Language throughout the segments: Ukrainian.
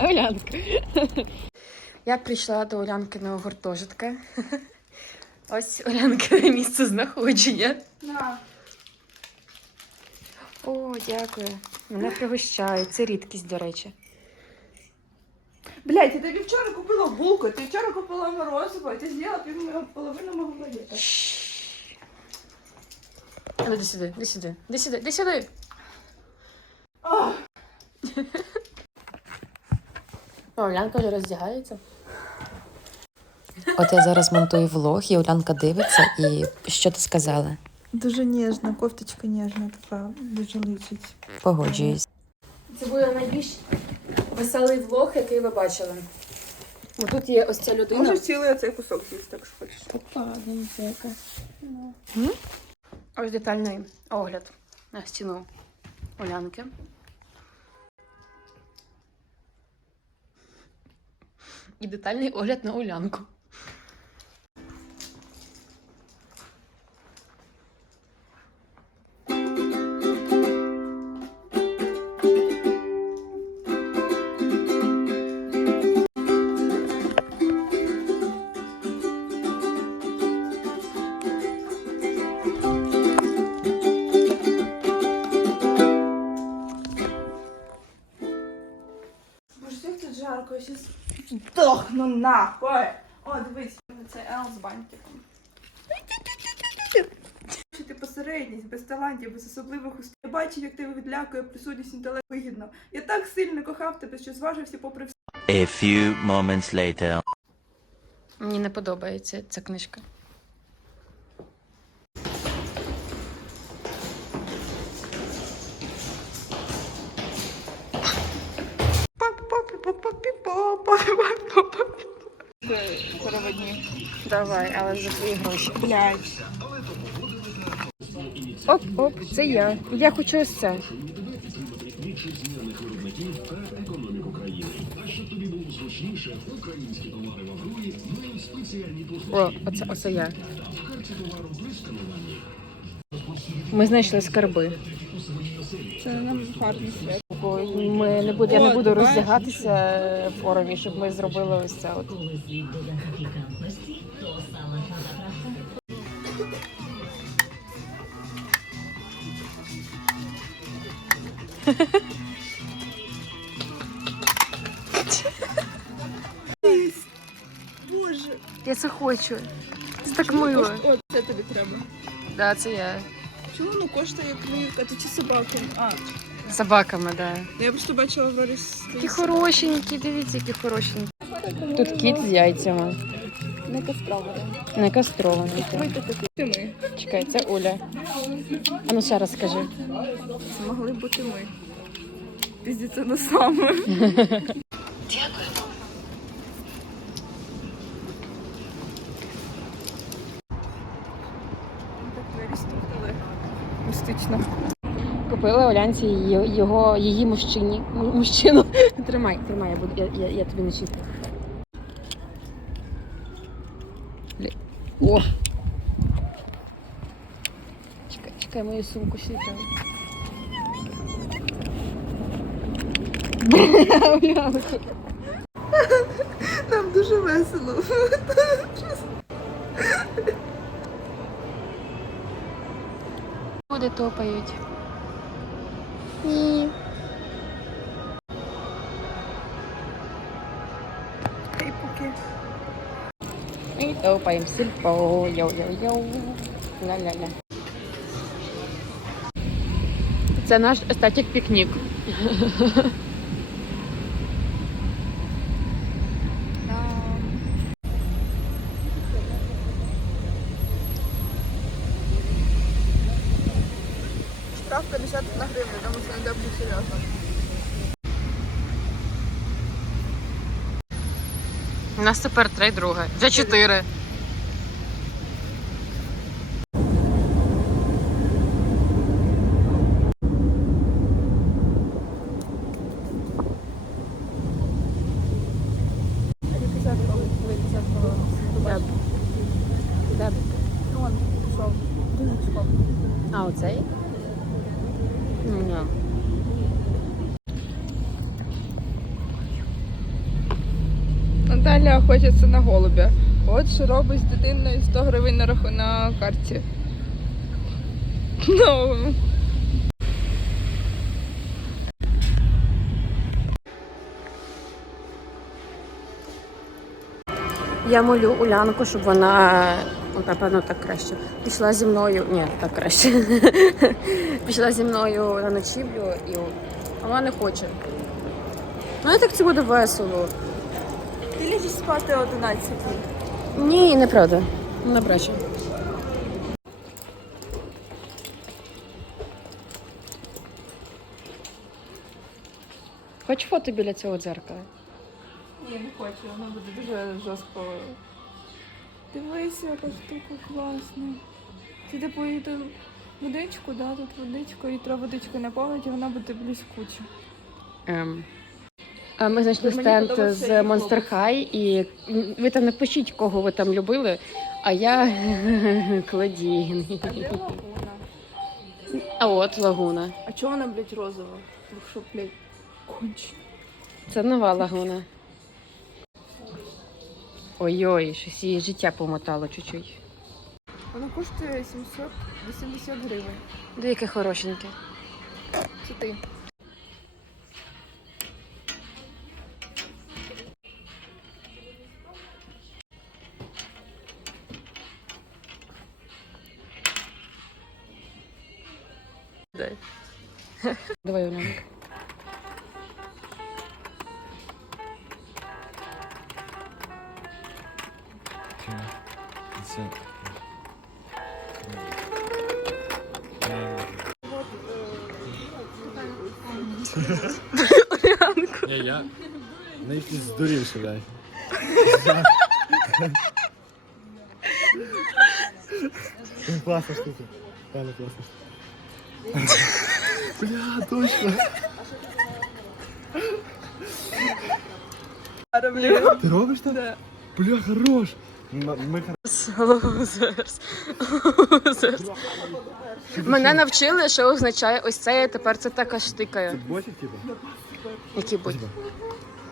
Улянка. Я прийшла до Улянкиного гуртожитка. Ось Улянкине місце знаходження. На. О, дякую. Мене пригощають. Це рідкість, до речі. Блять, я тобі вчора купила булку, ти вчора купила морозиво, і ти з'їла пів половину мого багета. Ну, Іди сюди, іди сюди, іди сюди, іди сюди. О, Улянка вже роздягається. От я зараз монтую влог, і Улянка дивиться, і що ти сказала? Дуже ніжна, кофточка ніжна така, дуже личить. Погоджуюсь. Це буде найбільш веселий влог, який ви бачили. Бо тут є ось ця людина. Можеш цілий оцей кусок з'їсти, так що хочеш. Опа, дивіться. Ось детальний огляд на стіну Улянки. І детальний огляд на Улянку. Нахуй. О, дивись, це Ел з бантиком. Що ти посередність, без талантів, без особливих уст. Я бачив, як тебе відлякує присутність інтелекту вигідно. Я так сильно кохав тебе, що зважився попри все. A few moments later. Мені не подобається ця книжка. Переводні. Давай, але за твої гроші. Блять. Оп, оп, це я. Я хочу ось це. О, оце, оце я. Ми знайшли скарби. Це нам гарний свят. Бо Ми не буду, я не буду роздягатися в форумі, щоб ми зробили ось це. От. Боже. Я це хочу. Це так мило. О, це тобі треба. Да, це я. Чому воно коштує книжка? Ти чи собаки? А, Собаками, да. я просто бачила виріс. Які хорошенькі, дивіться, які хорошенькі. Тут кіт з яйцями. Не кастрований. Не кастрований. Ми тут такі. Ти ми. Чекай, це Оля. А ну ще раз скажи. Це могли бути ми. Пізді це не саме. Так тут, містично. Купила Олянці її, його, її мужчині. Мужчину. Тримай, тримай, я, буду, я, я, я тобі не чіпаю. О! Чекай, чекай, мою сумку. Олянка. Нам дуже весело. Люди топають. Ні. Хей, поки. І топаємо сільпо. Йоу-йоу-йоу. Ля-ля-ля. Це наш естетик пікнік. 50 на гривню, тому що не добре серйозно. У нас тепер три друга. Вже чотири. Де? Вон, пішов. Дивіться. А, оцей? Ні. Наталя хочеться на голубя. От що робить з дитиною 100 гривень на раху на карті. Ну. Я молю Улянку, щоб вона, напевно, так краще. Пішла зі мною. Ні, так краще. Пішла зі мною на ночівлю і вона не хоче. Ну, так це буде весело. Ти спати о 11. Ні, неправда. Не брачу. Хоч фото біля цього дзеркала. Ні, не хочу, воно буде дуже жорстко. Дивися, яка штука класна. Це типу і водичку, да, тут водичку, і треба водичкою наповнити, і вона буде блискуча. Ем. А Ми знайшли Мені стенд з Monster High, і ви там напишіть, кого ви там любили, а я Клодін. А де лагуна? А от лагуна. А чого вона, блядь, розова? Тому що, блядь, конче. Це нова лагуна. Ой-ой, щось її життя помотало чуть-чуть. Вона коштує 780 гривень. Де яке хорошеньке. Це ти. Це... Я, я на якийсь здурівши, блядь. Класна штука. Реально класна штука. Бля, точно. Ти робиш так? Да. Бля, хорош. Мене навчили, що означає ось це, і тепер це така штикає. ботик, типа? Який ботик?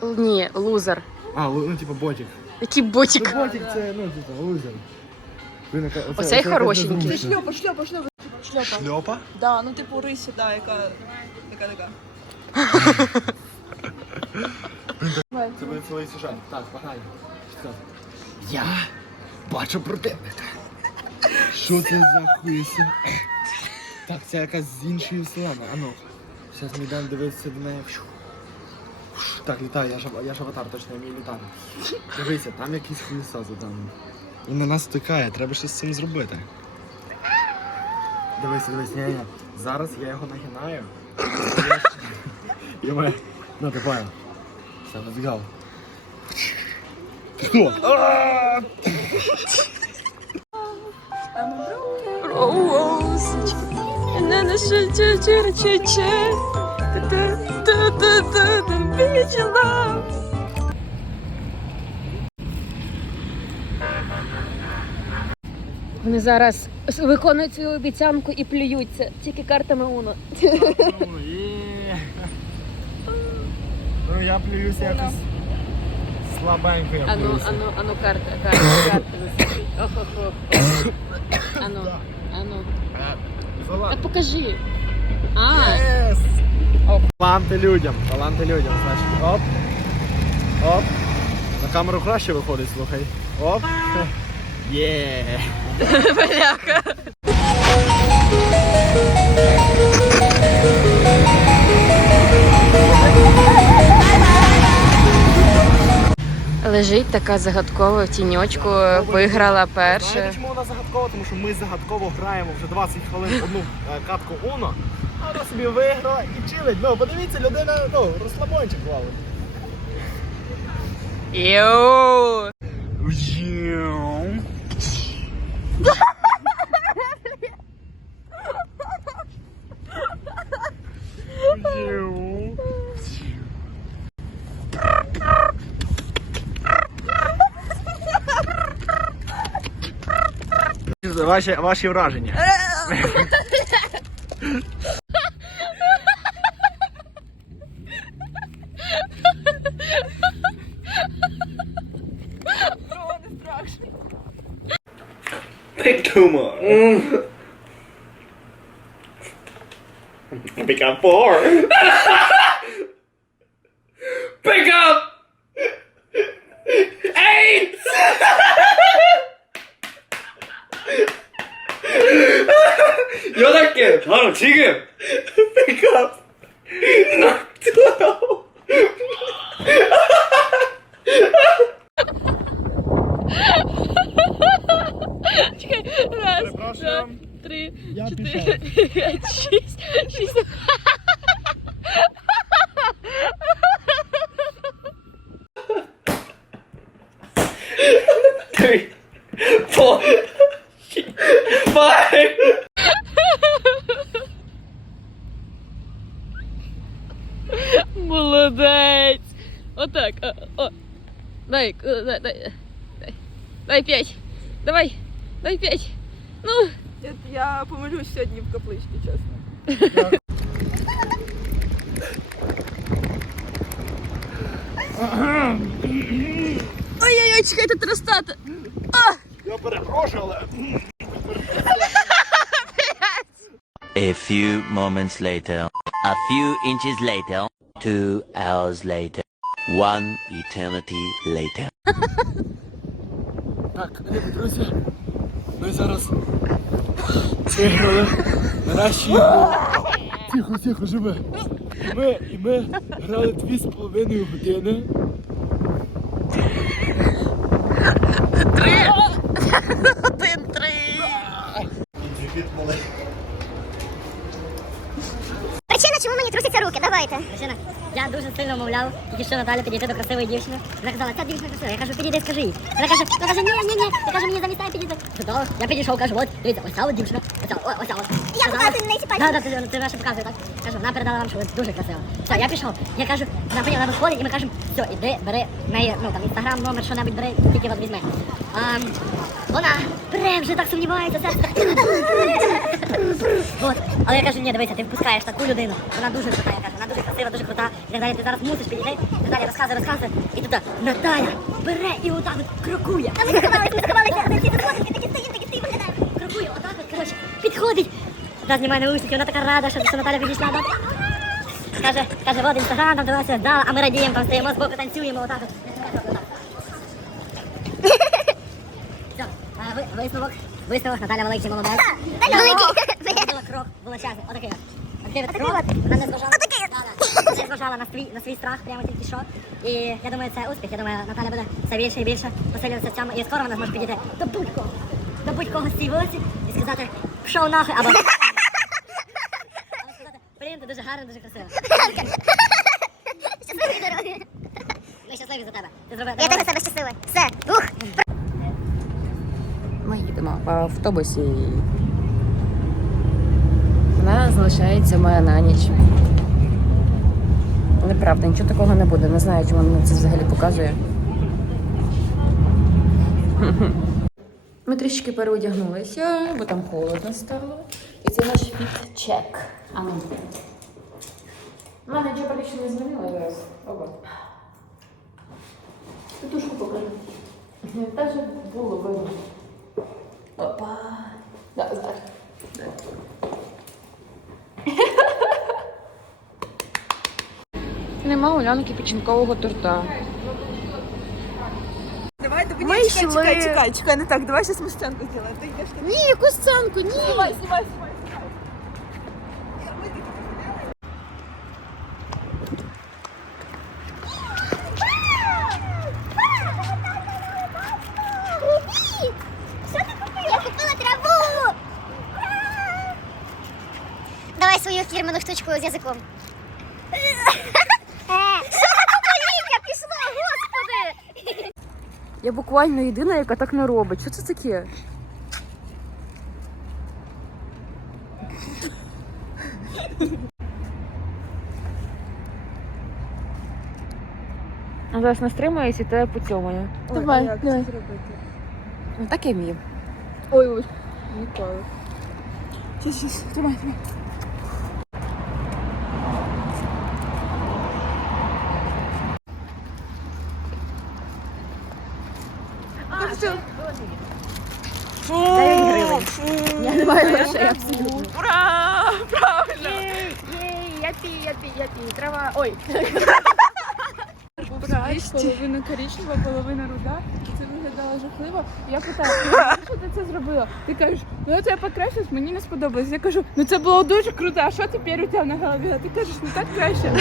Ні, лузер. А, ну типа ботик. Який ботик? Ботик це, ну, типа, лузер. Оце- Оцей хорошенький. Це шльопа, шльопа, шльопа. Шльопа. Шльопа? Да, ну типу рися, да, яка така така. Це буде цілий сюжет. Так, погнали. Я бачу противника. Що це за хуйся? Так, це якась з іншої вселенної. А ну. Зараз ми йдемо дивитися до неї. Так, літаю, я ж, я ж аватар, точно я вмію літати. Дивися, там якийсь хуйса заданий. Він на нас стикає, треба щось з цим зробити. Дивися, дивись, ні, ні. Зараз я його нагинаю. Ми. Ну, ти понял. Все, let's go. Ти хто? Роузочки. Не на що чу-чу-чу-чу. Ту-ту-ту-ту-ту. Beach love. Вони зараз виконують свою обіцянку і плюються тільки картами Уно. Ну. Ну, я плююся якось слабенько я Ану, плююся. ану, ану, карта, карта, карта засвітить. Ох-ох-ох. Ану, ану. Е, А Залазь. покажи. А, Єс! Таланти людям, таланти людям, значить. Оп. Оп. На камеру краще виходить, слухай. Оп. Є. бляха. Лежить така загадкова в тіньочку, виграла перше. Знаєте, чому вона загадкова? Тому що ми загадково граємо вже 20 хвилин одну е, катку Уно, а вона собі виграла і чилить. Ну, подивіться, людина, ну, розслабончик лавить. Йоу! ваші, ваші враження. Tumor. Mm. I think I'm bored. 好有听啊！Pick up, knock down. Чекай, раз, два, три, четыре, пять, шесть, шесть. Three, four, five. Отак. О, о. Дай, е, дай, дай, дай. Дай п'ять. Давай. Дай п'ять. Ну. Я, я помилюсь сьогодні в капличці, чесно. Ой-ой-ой, чекайте, тростати. Я перепрошую, але A few moments later. A few inches later. Two hours later. One eternity later. Так, друзі, ми зараз виграли на. Тихо, тихо, живе. І ми, і ми грали дві з половиною години. Один, три. Причина, чому мені трусяться руки, давайте. Причина. Я дуже сильно мовляв, тільки що Наталя підійде до красивої дівчини. Вона казала, ця дівчина красива. Я кажу, підійди, скажи їй. Вона каже, вона каже, ні, ні, ні. Я кажу, мені замітає підійти. Чудово. Я підійшов, кажу, от, дивіться, ось ця от дівчина. Оця, о, ось ця от. Я показую, не чіпайте. Так, так, ти, ти наша показує, так? Кажу, вона передала вам, що ви дуже красива. Все, я пішов. Я кажу, вона поняла, вона виходить, і ми кажемо, все, іди, бери неї, ну там, інстаграм, номер, що-небудь бери, тільки от візьми. А, вона прям вже так сумнівається. От. Але я кажу, ні, дивися, ти впускаєш таку людину. Вона дуже крута, я кажу, вона дуже красива, дуже крута. І так далі, ти зараз мусиш підійти. Наталя розказує, розказує. І тут Наталя бере і отак от крокує. А ми сховалися, ми сховалися, ми всі заходимо, такі стоїмо, такі стоїмо, виглядаємо. Крокує, отак от, коротше, підходить. Та знімає наушники, вона така рада, що, що Наталя підійшла. Да? Каже, каже, от інстаграм, там дивися, да, а ми радіємо, там стоїмо збоку, танцюємо, отак от. Все, а ви, висновок, висновок, Наталя великий молодець. Великий. Зробила крок величезний, отакий от. Отакий от крок, вона не зважала, Да, да. не зважала на свій, на свій страх прямо тільки що. І я думаю, це успіх. Я думаю, Наталя буде все більше і більше посилюватися в цьому. І скоро вона зможе підійти до будь-кого, до будь-кого з цієї вулиці і сказати, пішов нахуй, або... Або сказати, блін, ти дуже гарна, дуже красива. Щасливої дороги. Ми щасливі за тебе. Ти зробила. Я за себе щаслива. Все, ух. Ми їдемо в автобусі. Вона залишається моя на ніч. Неправда, нічого такого не буде. Не знаю, чому вона це взагалі показує. Ми трішки переодягнулися, бо там холодно стало. І це наш фіт-чек. У мене нічого практично не змінило зараз. Ого. Тушку покажу. Та вже було видно. Опа. Да, зараз. Нема Улянки печінкового торта. Давай, давай, Ми ні, чекай, чекай, чекай, чекай, не так, давай зараз ми сценку зробимо. Ти йдеш так. Ні, яку сценку, ні. Знімай, знімай, знімай. Привіт! Що ти купила? Я купила траву. Давай свою фірменну з язиком. Що повітря пішло, господи! Я буквально єдина, яка так не робить. Що це таке? А зараз не стримаюсь і тебе поцьомаю. Давай, як це зробити? Ну так я вмію. Ой, ой, ніколи. Тримай, тримай. Так, все. 9 Я грошей абсолютно. Ура! Правильно! Я пі, я пі, я пі. Трава. Ой. Половина коричнева, половина руда. Це виглядало жахливо. Я питаю, що ти це зробила? Ти кажеш, ну це я покращилась, мені не сподобалось. Я кажу, ну це було дуже круто, а що тепер у тебе на голові? А ти кажеш, ну так краще.